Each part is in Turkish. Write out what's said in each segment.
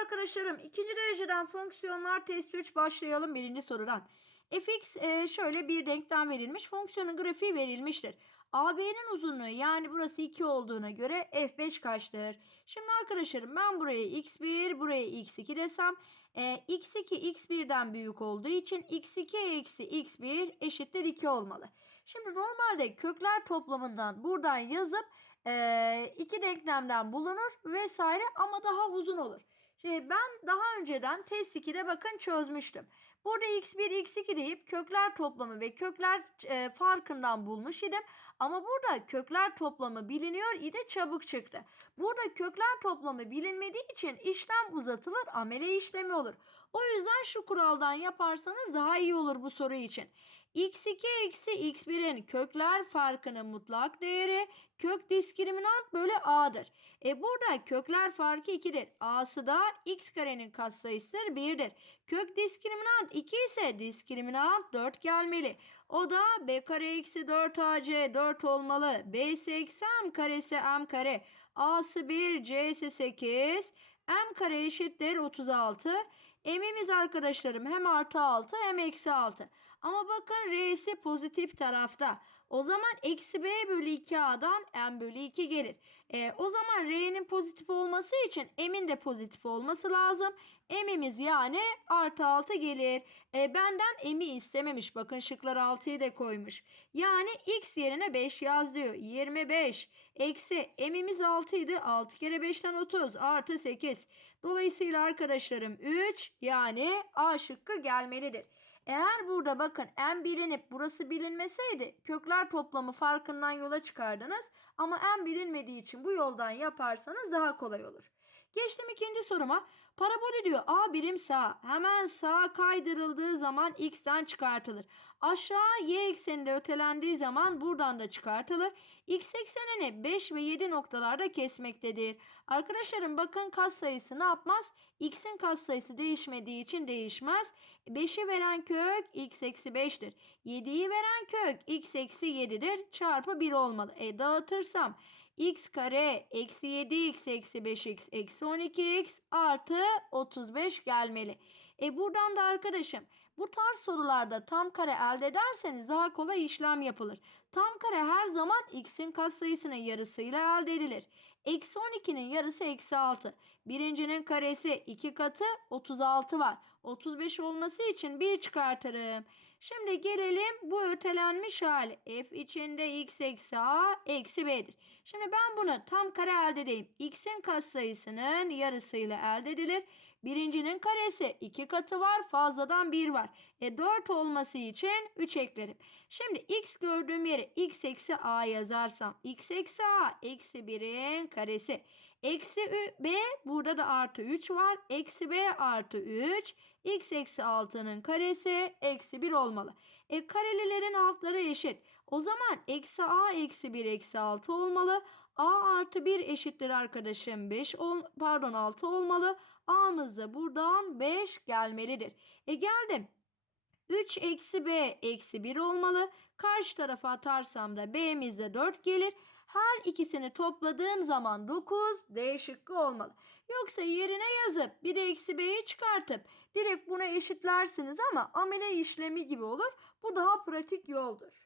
arkadaşlarım ikinci dereceden fonksiyonlar test 3 başlayalım birinci sorudan. fx e, şöyle bir denklem verilmiş. Fonksiyonun grafiği verilmiştir. AB'nin uzunluğu yani burası 2 olduğuna göre f5 kaçtır? Şimdi arkadaşlarım ben buraya x1 buraya x2 desem e, x2 x1'den büyük olduğu için x2 eksi x1 eşittir 2 olmalı. Şimdi normalde kökler toplamından buradan yazıp e, iki denklemden bulunur vesaire ama daha uzun olur. Şimdi ben daha önceden test 2'de bakın çözmüştüm. Burada x1, x2 deyip kökler toplamı ve kökler e, farkından bulmuş idim. Ama burada kökler toplamı biliniyor idi çabuk çıktı. Burada kökler toplamı bilinmediği için işlem uzatılır amele işlemi olur. O yüzden şu kuraldan yaparsanız daha iyi olur bu soru için. X2 eksi x1'in kökler farkının mutlak değeri kök diskriminant bölü a'dır. E burada kökler farkı 2'dir. A'sı da x karenin katsayısıdır 1'dir. Kök diskriminant 2 ise diskriminant 4 gelmeli. O da b kare eksi 4ac 4 olmalı. b'si eksi m karesi m kare. a'sı 1 c'si 8. m kare eşittir 36. M'imiz arkadaşlarım hem artı 6 hem eksi 6. Ama bakın R'si pozitif tarafta. O zaman eksi B bölü 2A'dan M bölü 2 gelir. E, o zaman R'nin pozitif olması için M'in de pozitif olması lazım. M'imiz yani artı 6 gelir. E, benden M'i istememiş. Bakın şıklar 6'yı da koymuş. Yani X yerine 5 yaz diyor. 25 eksi M'imiz 6 idi. 6 kere 5'ten 30 artı 8. Dolayısıyla arkadaşlarım 3 yani A şıkkı gelmelidir. Eğer burada bakın m bilinip burası bilinmeseydi kökler toplamı farkından yola çıkardınız. Ama m bilinmediği için bu yoldan yaparsanız daha kolay olur. Geçtim ikinci soruma. Parabolü diyor A birim sağ. Hemen sağa kaydırıldığı zaman x'ten çıkartılır. Aşağı y ekseninde ötelendiği zaman buradan da çıkartılır. X eksenini 5 ve 7 noktalarda kesmektedir. Arkadaşlarım bakın katsayısı ne yapmaz? X'in katsayısı değişmediği için değişmez. 5'i veren kök x eksi 5'tir. 7'yi veren kök x eksi 7'dir. Çarpı 1 olmalı. E dağıtırsam x kare eksi 7x eksi 5x eksi 12x artı 35 gelmeli. E buradan da arkadaşım bu tarz sorularda tam kare elde ederseniz daha kolay işlem yapılır. Tam kare her zaman x'in katsayısının yarısıyla elde edilir. Eksi 12'nin yarısı eksi 6. Birincinin karesi 2 katı 36 var. 35 olması için 1 çıkartırım. Şimdi gelelim bu ötelenmiş hali. F içinde x eksi a eksi b'dir. Şimdi ben bunu tam kare elde edeyim. x'in katsayısının yarısıyla elde edilir. Birincinin karesi 2 katı var fazladan 1 var. E 4 olması için 3 eklerim. Şimdi x gördüğüm yere x eksi a yazarsam x eksi a eksi 1'in karesi. Eksi b burada da artı 3 var. Eksi b artı 3 x eksi 6'nın karesi eksi 1 olmalı. E karelilerin altları eşit. O zaman eksi a eksi 1 eksi 6 olmalı. a artı 1 eşittir arkadaşım 5 ol, pardon 6 olmalı. a'mız da buradan 5 gelmelidir. E geldim. 3 eksi b eksi 1 olmalı. Karşı tarafa atarsam da b'mizde 4 gelir. Her ikisini topladığım zaman 9 D şıkkı olmalı. Yoksa yerine yazıp bir de eksi b'yi çıkartıp direkt buna eşitlersiniz ama amele işlemi gibi olur. Bu daha pratik yoldur.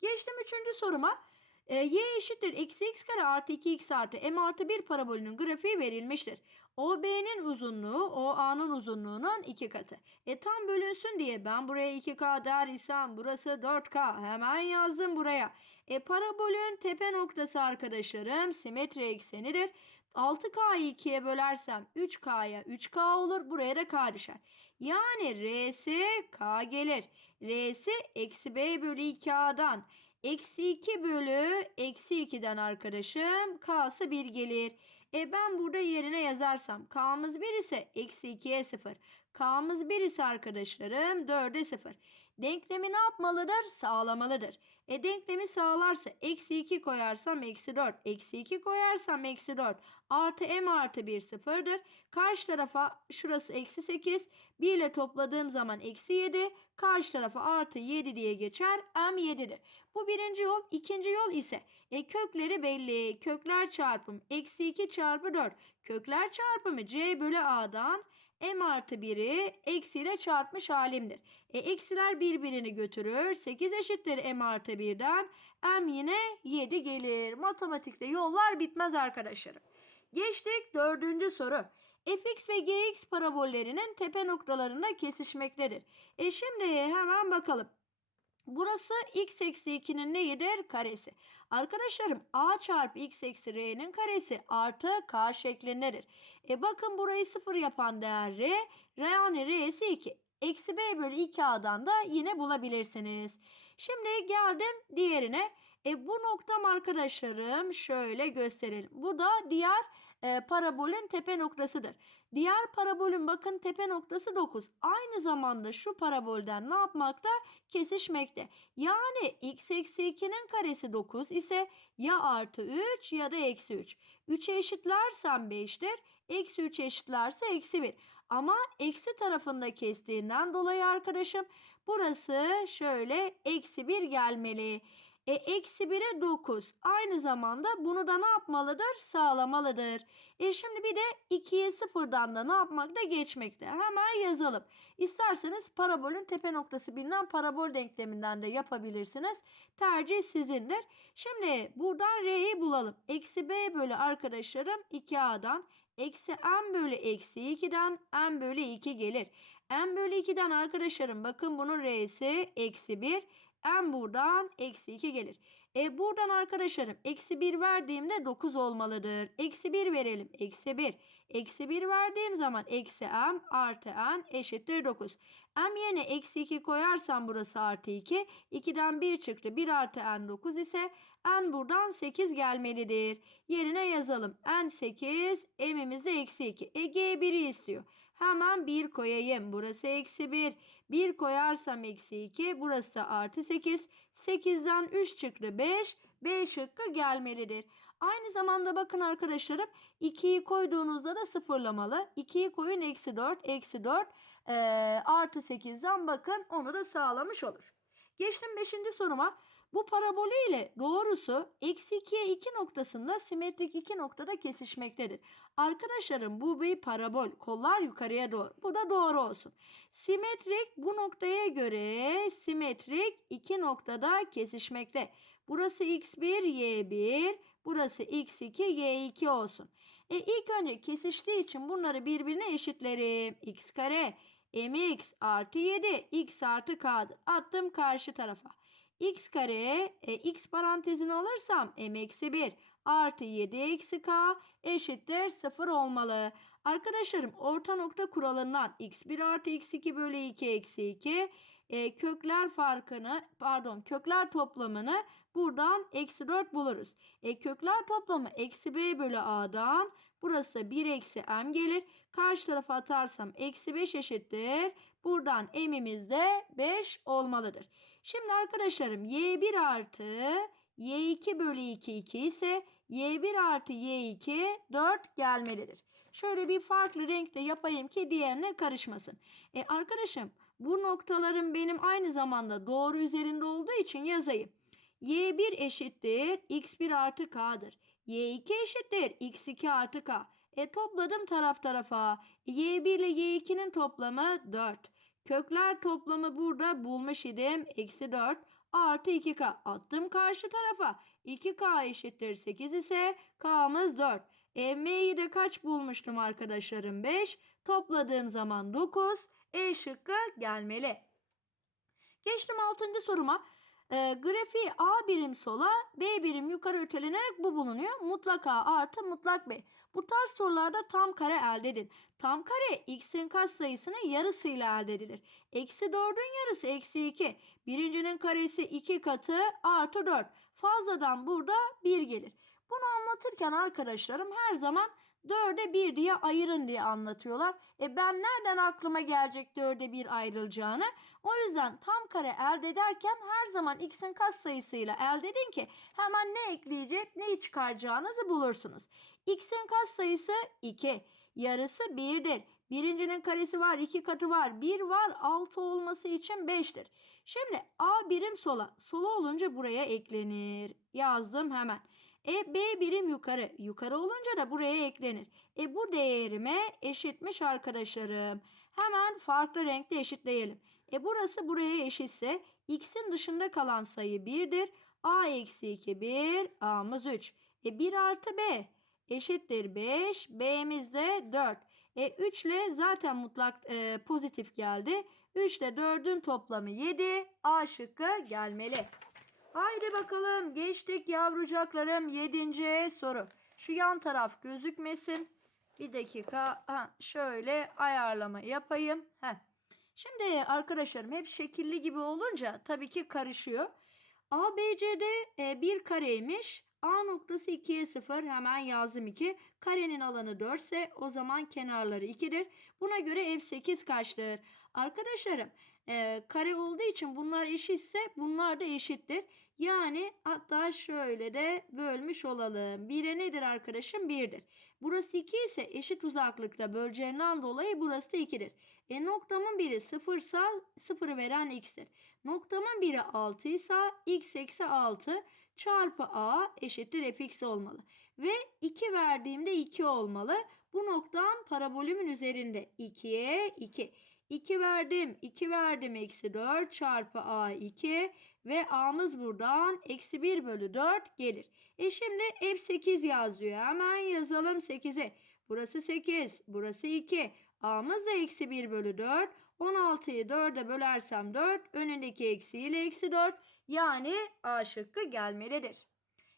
Geçtim üçüncü soruma. E, y eşittir eksi x kare artı 2x artı m artı 1 parabolünün grafiği verilmiştir. OB'nin uzunluğu OA'nın uzunluğunun 2 katı. E tam bölünsün diye ben buraya 2K der isem burası 4K. Hemen yazdım buraya. E parabolün tepe noktası arkadaşlarım simetri eksenidir. 6K'yı 2'ye bölersem 3K'ya 3K olur. Buraya da K düşer. Yani R'si K gelir. R'si eksi B bölü 2A'dan. Eksi 2 bölü eksi 2'den arkadaşım K'sı 1 gelir. E ben burada yerine yazarsam K'mız 1 ise eksi 2'ye 0. K'mız 1 ise arkadaşlarım 4'e 0. denklemi ne yapmalıdır? Sağlamalıdır. E denklemi sağlarsa eksi 2 koyarsam eksi 4. Eksi 2 koyarsam eksi 4. Artı m artı 1 sıfırdır. Karşı tarafa şurası eksi 8. 1 ile topladığım zaman eksi 7. Karşı tarafa artı 7 diye geçer. m 7'dir. Bu birinci yol. ikinci yol ise e, kökleri belli. Kökler çarpım. Eksi 2 çarpı 4. Kökler çarpımı c bölü a'dan m artı 1'i eksiyle çarpmış halimdir. E, eksiler birbirini götürür. 8 eşittir m artı 1'den. m yine 7 gelir. Matematikte yollar bitmez arkadaşlarım. Geçtik dördüncü soru. fx ve gx parabollerinin tepe noktalarında kesişmektedir. E şimdi hemen bakalım. Burası x eksi 2'nin neyidir? Karesi. Arkadaşlarım a çarpı x eksi r'nin karesi artı k şeklindedir. E bakın burayı sıfır yapan değer r. r yani r'si 2. Eksi b bölü 2a'dan da yine bulabilirsiniz. Şimdi geldim diğerine. E bu noktam arkadaşlarım şöyle gösterelim. Bu da diğer e, parabolün tepe noktasıdır. Diğer parabolün bakın tepe noktası 9. Aynı zamanda şu parabolden ne yapmakta? Kesişmekte. Yani x eksi 2'nin karesi 9 ise ya artı 3 ya da eksi 3. 3'e eşitlersem 5'tir. Eksi 3 eşitlerse eksi 1. Ama eksi tarafında kestiğinden dolayı arkadaşım burası şöyle eksi 1 gelmeli. E, eksi 1'e 9. Aynı zamanda bunu da ne yapmalıdır? Sağlamalıdır. E şimdi bir de 2'ye 0'dan da ne yapmakta? Geçmekte. Hemen yazalım. İsterseniz parabolün tepe noktası bilinen parabol denkleminden de yapabilirsiniz. Tercih sizindir. Şimdi buradan R'yi bulalım. Eksi B bölü arkadaşlarım 2A'dan. Eksi M bölü eksi 2'den M bölü 2 gelir. M bölü 2'den arkadaşlarım bakın bunun R'si eksi 1 m buradan eksi 2 gelir. E buradan arkadaşlarım eksi 1 verdiğimde 9 olmalıdır. Eksi 1 verelim. Eksi 1. Eksi 1 verdiğim zaman eksi m artı n eşittir 9. m yerine eksi 2 koyarsam burası artı 2. 2'den 1 çıktı. 1 artı n 9 ise n buradan 8 gelmelidir. Yerine yazalım. n 8 m'imiz de eksi 2. E g 1'i istiyor. Hemen 1 koyayım. Burası eksi 1. 1 koyarsam eksi 2. Burası artı 8. 8'den 3 çıktı 5. B şıkkı gelmelidir. Aynı zamanda bakın arkadaşlarım 2'yi koyduğunuzda da sıfırlamalı. 2'yi koyun eksi 4. Eksi 4 e, artı 8'den bakın onu da sağlamış olur. Geçtim 5. soruma. Bu parabolü ile doğrusu eksi 2'ye 2 noktasında simetrik 2 noktada kesişmektedir. Arkadaşlarım bu bir parabol. Kollar yukarıya doğru. Bu da doğru olsun. Simetrik bu noktaya göre simetrik 2 noktada kesişmekte. Burası x1, y1. Burası x2, y2 olsun. E ilk önce kesiştiği için bunları birbirine eşitlerim. x kare mx artı 7 x artı k'dır. Attım karşı tarafa x kare e, x parantezini alırsam m eksi 1 artı 7 eksi k eşittir 0 olmalı. Arkadaşlarım orta nokta kuralından x1 artı x2 bölü 2 eksi 2 e, kökler farkını pardon kökler toplamını buradan eksi 4 buluruz. E, kökler toplamı eksi b bölü a'dan burası 1 eksi m gelir. Karşı tarafa atarsam eksi 5 eşittir. Buradan m'imiz de 5 olmalıdır. Şimdi arkadaşlarım y1 artı y2 bölü 2 2 ise y1 artı y2 4 gelmelidir. Şöyle bir farklı renkte yapayım ki diğerine karışmasın. E arkadaşım bu noktaların benim aynı zamanda doğru üzerinde olduğu için yazayım. y1 eşittir x1 artı k'dır. y2 eşittir x2 artı k. E topladım taraf tarafa. y1 ile y2'nin toplamı 4. Kökler toplamı burada bulmuş idim. Eksi 4 artı 2k attım karşı tarafa. 2k eşittir 8 ise k'mız 4. E, m'yi de kaç bulmuştum arkadaşlarım? 5. Topladığım zaman 9. E şıkkı gelmeli. Geçtim 6. soruma. E, grafiği A birim sola, B birim yukarı ötelenerek bu bulunuyor. Mutlak A artı mutlak B. Bu tarz sorularda tam kare elde edin. Tam kare x'in kaç sayısının yarısıyla elde edilir. Eksi 4'ün yarısı eksi 2. Birincinin karesi 2 katı artı 4. Fazladan burada 1 gelir. Bunu anlatırken arkadaşlarım her zaman 4'e 1 diye ayırın diye anlatıyorlar. E ben nereden aklıma gelecek 4'e 1 ayrılacağını? O yüzden tam kare elde ederken her zaman x'in katsayısıyla elde edin ki hemen ne ekleyecek neyi çıkaracağınızı bulursunuz. x'in katsayısı 2. Yarısı 1'dir. Birincinin karesi var, iki katı var, 1 var, 6 olması için 5'tir. Şimdi A birim sola, sola olunca buraya eklenir. Yazdım hemen. E B birim yukarı, yukarı olunca da buraya eklenir. E bu değerime eşitmiş arkadaşlarım. Hemen farklı renkte eşitleyelim. E burası buraya eşitse x'in dışında kalan sayı 1'dir. A eksi 2 1, A'mız 3. E 1 artı B eşittir 5, B'miz de 4. E 3 ile zaten mutlak e, pozitif geldi. 3 ile 4'ün toplamı 7. A şıkkı gelmeli. Haydi bakalım geçtik yavrucaklarım 7. soru. Şu yan taraf gözükmesin. Bir dakika ha, şöyle ayarlama yapayım. Heh. Şimdi arkadaşlarım hep şekilli gibi olunca tabii ki karışıyor. ABCD e, bir kareymiş. A noktası 2'ye 0 hemen yazdım 2. Karenin alanı 4 ise o zaman kenarları 2'dir. Buna göre F8 kaçtır? Arkadaşlarım e, kare olduğu için bunlar eşitse bunlar da eşittir. Yani hatta şöyle de bölmüş olalım. 1'e nedir arkadaşım? 1'dir. Burası 2 ise eşit uzaklıkta böleceğinden dolayı burası da 2'dir. E noktamın biri 0 ise 0'ı veren x'tir. Noktamın biri 6 ise x eksi 6 çarpı a eşittir fx olmalı. Ve 2 verdiğimde 2 olmalı. Bu noktam parabolümün üzerinde 2'ye 2. 2 verdim, 2 verdim eksi 4 çarpı a 2 ve a'mız buradan eksi 1 bölü 4 gelir. E şimdi f8 yazıyor. Hemen yazalım 8'i. Burası 8, burası 2. A'mız da eksi 1 bölü 4. 16'yı 4'e bölersem 4. Önündeki eksiyle eksi 4. Yani A şıkkı gelmelidir.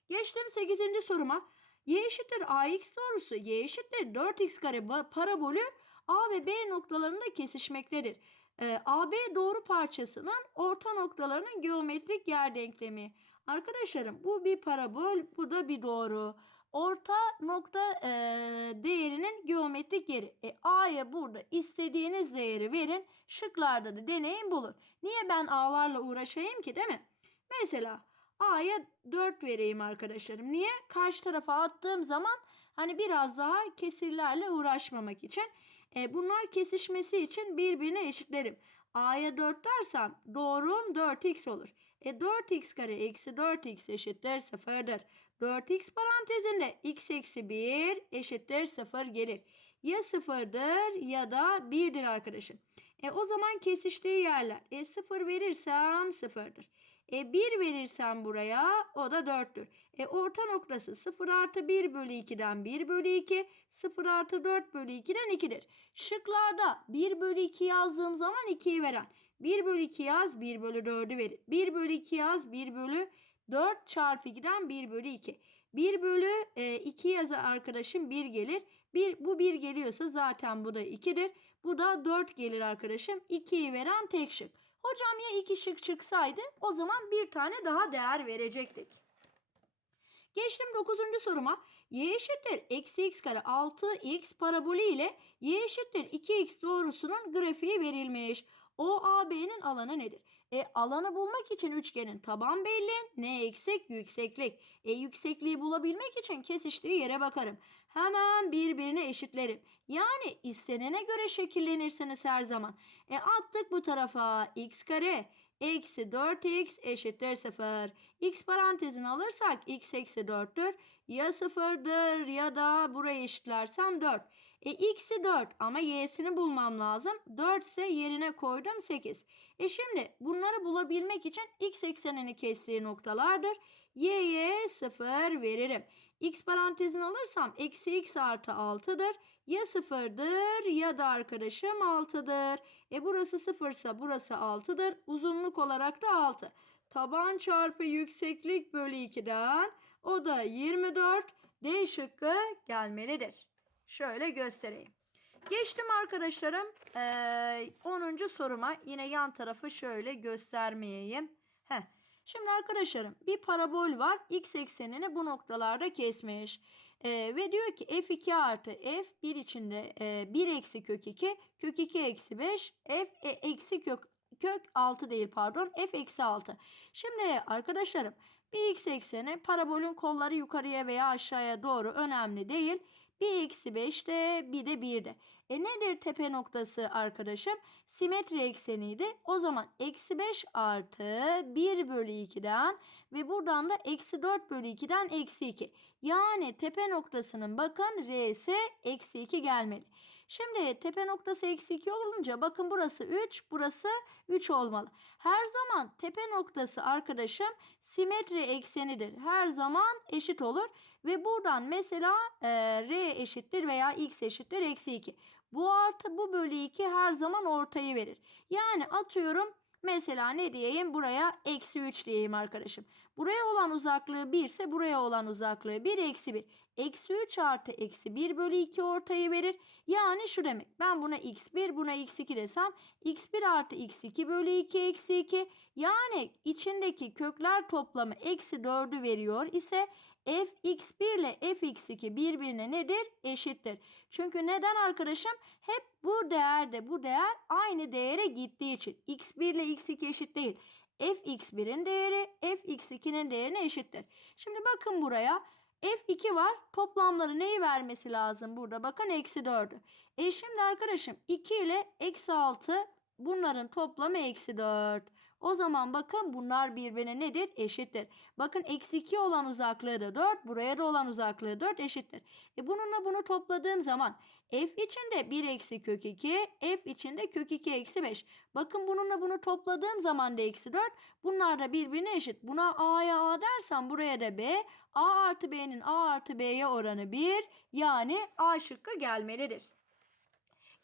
Geçtim 8. soruma. Y eşittir AX doğrusu Y eşittir 4x kare parabolü A ve B noktalarında kesişmektedir. Ee, AB doğru parçasının orta noktalarının geometrik yer denklemi. Arkadaşlarım bu bir parabol, bu da bir doğru. Orta nokta e, değerinin geometrik yeri. E, A'ya burada istediğiniz değeri verin. Şıklarda da deneyin bulun. Niye ben A'larla uğraşayım ki değil mi? Mesela A'ya 4 vereyim arkadaşlarım. Niye? Karşı tarafa attığım zaman hani biraz daha kesirlerle uğraşmamak için. E, bunlar kesişmesi için birbirine eşitlerim. A'ya 4 dersem doğrum 4x olur. E 4x kare eksi 4x eşittir 0'dır. 4x parantezinde x eksi 1 eşittir 0 gelir. Ya 0'dır ya da 1'dir arkadaşım. E o zaman kesiştiği yerler. E 0 verirsem 0'dır. E 1 verirsem buraya o da 4'tür. E orta noktası 0 artı 1 bölü 2'den 1 bölü 2, 0 artı 4 bölü 2'den 2'dir. Şıklarda 1 bölü 2 yazdığım zaman 2'yi veren. 1 bölü 2 yaz 1 bölü 4'ü verir. 1 bölü 2 yaz 1 bölü 4 çarpı 2'den 1 bölü 2. 1 bölü e, 2 yazı arkadaşım 1 gelir. Bir, bu 1 geliyorsa zaten bu da 2'dir. Bu da 4 gelir arkadaşım. 2'yi veren tek şık. Hocam ya 2 şık çıksaydı o zaman bir tane daha değer verecektik. Geçtim 9. soruma. Y eşittir eksi x kare 6x parabolü ile y eşittir 2x doğrusunun grafiği verilmiş. OAB'nin alanı nedir? E, alanı bulmak için üçgenin taban belli. Ne eksik? Yükseklik. E, yüksekliği bulabilmek için kesiştiği yere bakarım. Hemen birbirine eşitlerim. Yani istenene göre şekillenirsiniz her zaman. E attık bu tarafa x kare eksi 4x eşittir 0. x parantezini alırsak x eksi 4'tür. Ya 0'dır ya da burayı eşitlersem 4. E x'i 4 ama y'sini bulmam lazım. 4 ise yerine koydum 8. E şimdi bunları bulabilmek için x eksenini kestiği noktalardır. y'ye 0 veririm. X parantezini alırsam eksi x artı 6'dır. Ya 0'dır ya da arkadaşım 6'dır. E burası 0 ise burası 6'dır. Uzunluk olarak da 6. Taban çarpı yükseklik bölü 2'den o da 24. D şıkkı gelmelidir. Şöyle göstereyim. Geçtim arkadaşlarım. Ee, 10. soruma yine yan tarafı şöyle göstermeyeyim. Heh. Şimdi arkadaşlarım bir parabol var. X eksenini bu noktalarda kesmiş. Ee, ve diyor ki f2 artı f 1 içinde e, 1 eksi kök 2 kök 2 eksi 5 f e, eksi kök kök 6 değil pardon f eksi 6. Şimdi arkadaşlarım bir x ekseni parabolün kolları yukarıya veya aşağıya doğru önemli değil. Bir eksi 5'te bir de 1'de. E nedir tepe noktası arkadaşım? Simetri ekseniydi. O zaman eksi 5 artı 1 bölü 2'den ve buradan da eksi 4 bölü 2'den eksi 2. Yani tepe noktasının bakın R'si eksi 2 gelmeli. Şimdi tepe noktası eksi 2 olunca bakın burası 3 burası 3 olmalı. Her zaman tepe noktası arkadaşım simetri eksenidir. Her zaman eşit olur. Ve buradan mesela e, R eşittir veya X eşittir eksi 2. Bu artı bu bölü 2 her zaman ortayı verir. Yani atıyorum mesela ne diyeyim buraya eksi 3 diyeyim arkadaşım. Buraya olan uzaklığı 1 ise buraya olan uzaklığı 1 eksi 1. Eksi 3 artı eksi 1 bölü 2 ortayı verir. Yani şu demek ben buna x1 buna x2 desem x1 artı x2 bölü 2 eksi 2 yani içindeki kökler toplamı eksi 4'ü veriyor ise fx1 ile fx2 birbirine nedir? Eşittir. Çünkü neden arkadaşım? Hep bu değerde bu değer aynı değere gittiği için x1 ile x2 eşit değil. fx1'in değeri fx2'nin değerine eşittir. Şimdi bakın buraya. F2 var. Toplamları neyi vermesi lazım burada? Bakın eksi 4'ü. E şimdi arkadaşım 2 ile eksi 6 bunların toplamı eksi 4. O zaman bakın bunlar birbirine nedir? Eşittir. Bakın eksi 2 olan uzaklığı da 4. Buraya da olan uzaklığı 4 eşittir. E bununla bunu topladığım zaman f içinde 1 eksi kök 2. F içinde kök 2 eksi 5. Bakın bununla bunu topladığım zaman da eksi 4. Bunlar da birbirine eşit. Buna a'ya a dersem buraya da b. a artı b'nin a artı b'ye oranı 1. Yani a şıkkı gelmelidir.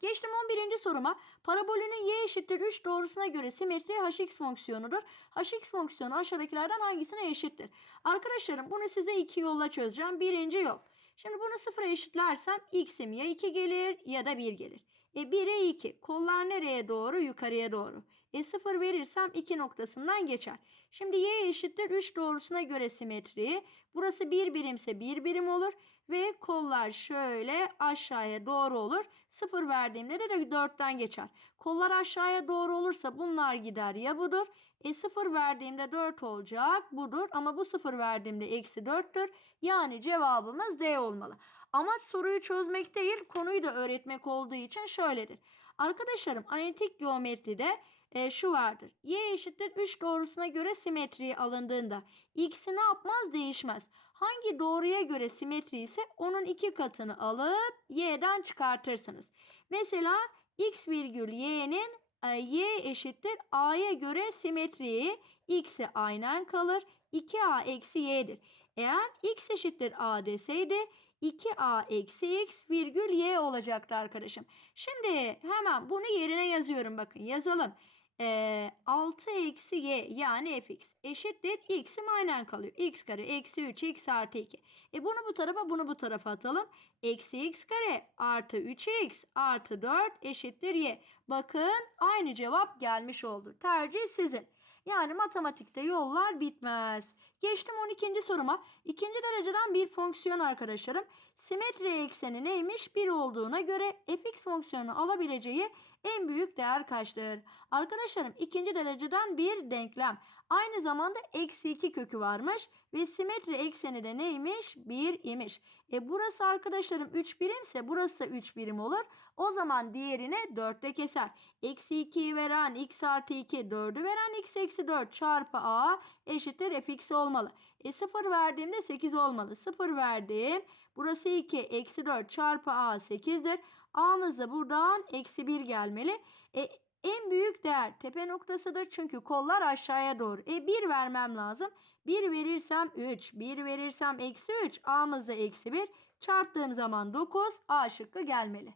Geçtim 11. soruma. Parabolünün y eşittir 3 doğrusuna göre simetri hx fonksiyonudur. hx fonksiyonu aşağıdakilerden hangisine eşittir? Arkadaşlarım bunu size iki yolla çözeceğim. Birinci yol. Şimdi bunu sıfıra eşitlersem x'im ya 2 gelir ya da 1 gelir. E 1'e 2. Kollar nereye doğru? Yukarıya doğru. E 0 verirsem 2 noktasından geçer. Şimdi y eşittir 3 doğrusuna göre simetri. Burası 1 birimse 1 birim olur. Ve kollar şöyle aşağıya doğru olur. 0 verdiğimde de 4'ten geçer. Kollar aşağıya doğru olursa bunlar gider ya budur. E 0 verdiğimde 4 olacak budur. Ama bu 0 verdiğimde eksi 4'tür. Yani cevabımız D olmalı. Amaç soruyu çözmek değil konuyu da öğretmek olduğu için şöyledir. Arkadaşlarım analitik geometride e, şu vardır. Y eşittir 3 doğrusuna göre simetri alındığında x'i ne yapmaz değişmez. Hangi doğruya göre simetri ise onun iki katını alıp y'den çıkartırsınız. Mesela x virgül y'nin e, y eşittir a'ya göre simetriyi x'i aynen kalır. 2a eksi y'dir. Eğer x eşittir a deseydi 2a eksi x virgül y olacaktı arkadaşım. Şimdi hemen bunu yerine yazıyorum bakın yazalım. Ee, 6 eksi y yani fx eşittir x'im aynen kalıyor. x kare eksi 3 x artı 2. E bunu bu tarafa bunu bu tarafa atalım. Eksi x kare artı 3x artı 4 eşittir y. Bakın aynı cevap gelmiş oldu. Tercih sizin. Yani matematikte yollar bitmez. Geçtim 12. soruma. İkinci dereceden bir fonksiyon arkadaşlarım. Simetri ekseni neymiş? 1 olduğuna göre fx fonksiyonu alabileceği en büyük değer kaçtır? Arkadaşlarım ikinci dereceden bir denklem. Aynı zamanda eksi 2 kökü varmış. Ve simetri ekseni de neymiş? 1 imiş. E burası arkadaşlarım 3 birimse burası da 3 birim olur. O zaman diğerine 4'te keser. Eksi 2'yi veren x artı 2 4'ü veren x eksi 4 çarpı a eşittir fx olmalı. E 0 verdiğimde 8 olmalı. 0 verdim. Burası 2 eksi 4 çarpı a 8'dir. A'mız da buradan eksi 1 gelmeli. E, en büyük değer tepe noktasıdır çünkü kollar aşağıya doğru. E 1 vermem lazım. 1 verirsem 3, 1 verirsem eksi 3, A'mız da eksi 1. Çarptığım zaman 9, A şıkkı gelmeli.